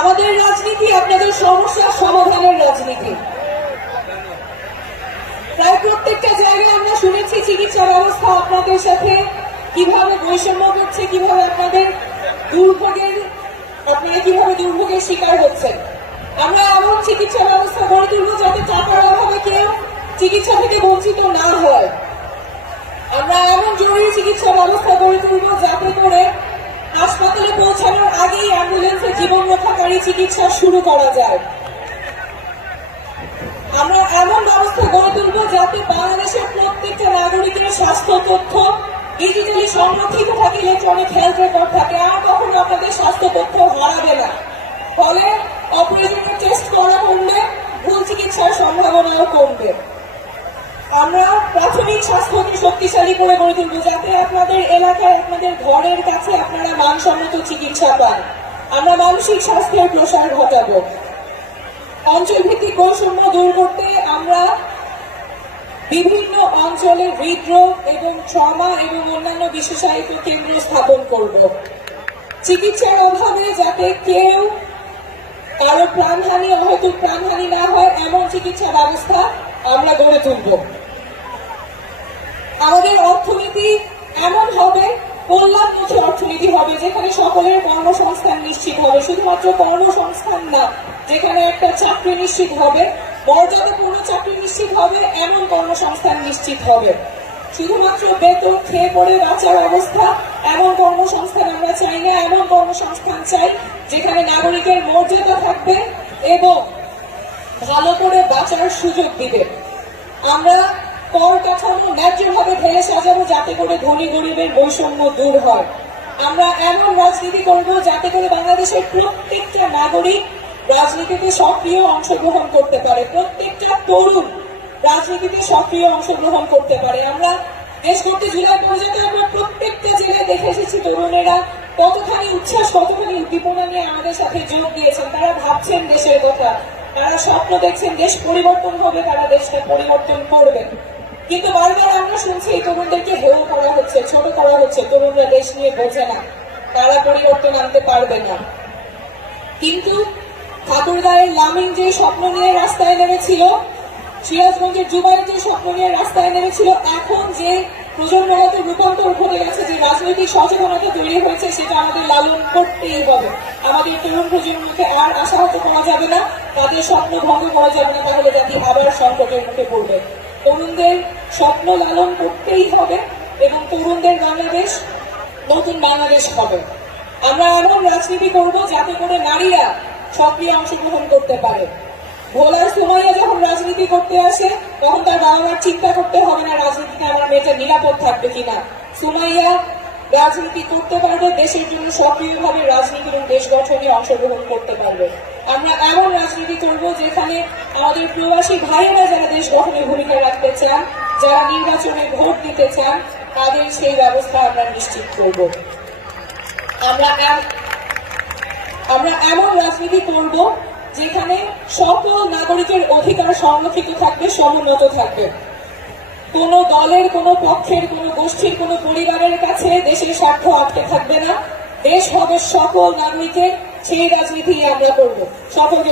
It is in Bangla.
আমাদের রাজনীতি, আপনাদের সমস্যার সমাধানের রাজনীতি। প্রায় প্রত্যেকটা জায়গায় আমরা শুনেছি চিকিৎসা ব্যবস্থা আপনাদের সাথে, কীভাবে বৈষম্য করছে কীভাবে আপনাদের দুর্ভোগের, আপনারা কীভাবে দুর্ভোগের শিকার হচ্ছেন। আমরা এমন চিকিৎসা ব্যবস্থা গড়ে তুলব যাতে টাকার অভাবে কেউ চিকিৎসা থেকে বঞ্চিত না হয়। আমরা এমন জরুরি চিকিৎসা ব্যবস্থা গড়ে তুলব যাতে করে হাসপাতালে পৌঁছানোর রক্ষাকারী চিকিৎসা শুরু করা যায়। আমরা এমন ব্যবস্থা গড়ে তুলব যাতে বাংলাদেশের প্রত্যেকটা নাগরিকের স্বাস্থ্য তথ্য ডিজিটালি সংরক্ষিত থাকে ইলেকট্রনিক হেলথ রেকর্ড থাকে, আর কখনো আপনাদের স্বাস্থ্য তথ্য হারাবে না। ফলে অপ্রয়োজনীয় টেস্ট করা কমবে, ভুল চিকিৎসার সম্ভাবনাও কমবে। আমরা প্রাথমিক স্বাস্থ্যকে শক্তিশালী করে গড়ে তুলবো যাতে আপনাদের এলাকায়, আপনাদের ঘরের কাছে আপনারা মানসম্মত চিকিৎসা পান। আমরা মানসিক স্বাস্থ্যের প্রসার ঘটাবো। অঞ্চলভিত্তিক বৈষম্য দূর করতে আমরা বিভিন্ন অঞ্চলে হৃদরোগ এবং ট্রমা এবং অন্যান্য বিশেষায়িত কেন্দ্র স্থাপন করব। চিকিৎসার অভাবে যাতে কেউ কারও প্রাণহানি হয়তো প্রাণহানি না হয়, এমন চিকিৎসা ব্যবস্থা আমরা গড়ে তুলব। আমাদের অর্থনীতি এমন হবে কল্যাণমুখী অর্থনীতি হবে, যেখানে সকলের কর্মসংস্থান নিশ্চিত হবে। শুধুমাত্র কর্মসংস্থান না, যেখানে একটা চাকরি নিশ্চিত হবে, মর্যাদাপূর্ণ চাকরি নিশ্চিত হবে, এমন কর্মসংস্থান নিশ্চিত হবে। শুধুমাত্র বেতন খেয়ে পড়ে বাঁচার অবস্থা, এমন কর্মসংস্থান আমরা চাই না, এমন কর্মসংস্থান চাই যেখানে নাগরিকের মর্যাদা থাকবে এবং ভালো করে বাঁচার সুযোগ দিবে। আমরা কর কাঠামো ন্যায্যভাবে ঢেলে সাজাবো যাতে করে ধনী গরিবের বৈষম্য দূর হয়। আমরা এমন রাজনীতি করব যাতে করে বাংলাদেশের প্রত্যেকটা নাগরিক রাজনীতিতে সক্রিয় অংশগ্রহণ করতে পারে। প্রত্যেকটা তরুণ রাজনীতিতে সক্রিয় অংশগ্রহণ করতে পারে। আমরা দেশ করতে জুলাই পর্যন্ত আমরা প্রত্যেকটা জেলায় দেখে এসেছি তরুণেরা কতখানি উচ্ছ্বাস, কতখানি উদ্দীপনা নিয়ে আমাদের সাথে যোগ দিয়েছেন। তারা ভাবছেন দেশের কথা। তারা স্বপ্ন দেখছেন দেশ পরিবর্তন হবে, তারা দেশকে পরিবর্তন করবেন। কিন্তু বারবার আমরা শুনছি এই তরুণদেরকে হেয় করা হচ্ছে, ছোট করা হচ্ছে। তরুণরা দেশ নিয়ে বোঝে না। তারা পরিবর্তন আনতে পারবে না। কিন্তু ঠাকুরগাঁয়ের লামিন যে স্বপ্ন নিয়ে রাস্তায় নেমেছিল, সিরাজগঞ্জের জুবাইর যে স্বপ্ন নিয়ে রাস্তায় নেমেছিল, এখন যে প্রজন্মগত রূপান্তর ঘটে গেছে, যে রাজনৈতিক সচেতনতা তৈরি হয়েছে, সেটা আমাদের লালন করতেই হবে। আমাদের তরুণ প্রজন্মকে আর আশাহত করা যাবে না। তাদের স্বপ্ন ভঙ্গ করা যাবে না, তাহলে জাতি আবার সংকটের মুখে পড়বে। তরুণদের স্বপ্ন লালন করতেই হবে এবং তরুণদের বাংলাদেশ নতুন বাংলাদেশ হবে। আমরা এমন রাজনীতি করব যাতে করে নারীরা সক্রিয় অংশগ্রহণ করতে পারে। ভোলার সুমাইয়া যখন রাজনীতি করতে আসে, তখন তার বাবা মার চিন্তা করতে হবে না রাজনীতিতে আমার মেয়েটা নিরাপদ থাকবে কিনা। সুমাইয়া রাজনীতি করতে পারবে, দেশের জন্য সক্রিয়ভাবে রাজনীতি এবং দেশ গঠনে অংশগ্রহণ করতে পারবে। আমরা এমন রাজনীতি করব যেখানে আমাদের প্রবাসী ভাইয়েরা যারা দেশ গঠনে ভূমিকা রাখতে চান, যারা নির্বাচনে ভোট দিতে চান, তাদের সেই ব্যবস্থা আমরা নিশ্চিত করব। আমরা আমরা এমন রাজনীতি করব যেখানে সকল নাগরিকের অধিকার সংরক্ষিত থাকবে, সমুন্নত থাকবে। কোন দলের, কোন পক্ষের, কোন গোষ্ঠীর, কোন পরিবারের কাছে দেশের স্বার্থ আটকে থাকবে না। দেশ হবে সকল নাগরিকের সেই রাজনীতি আমরা করব। সকলকে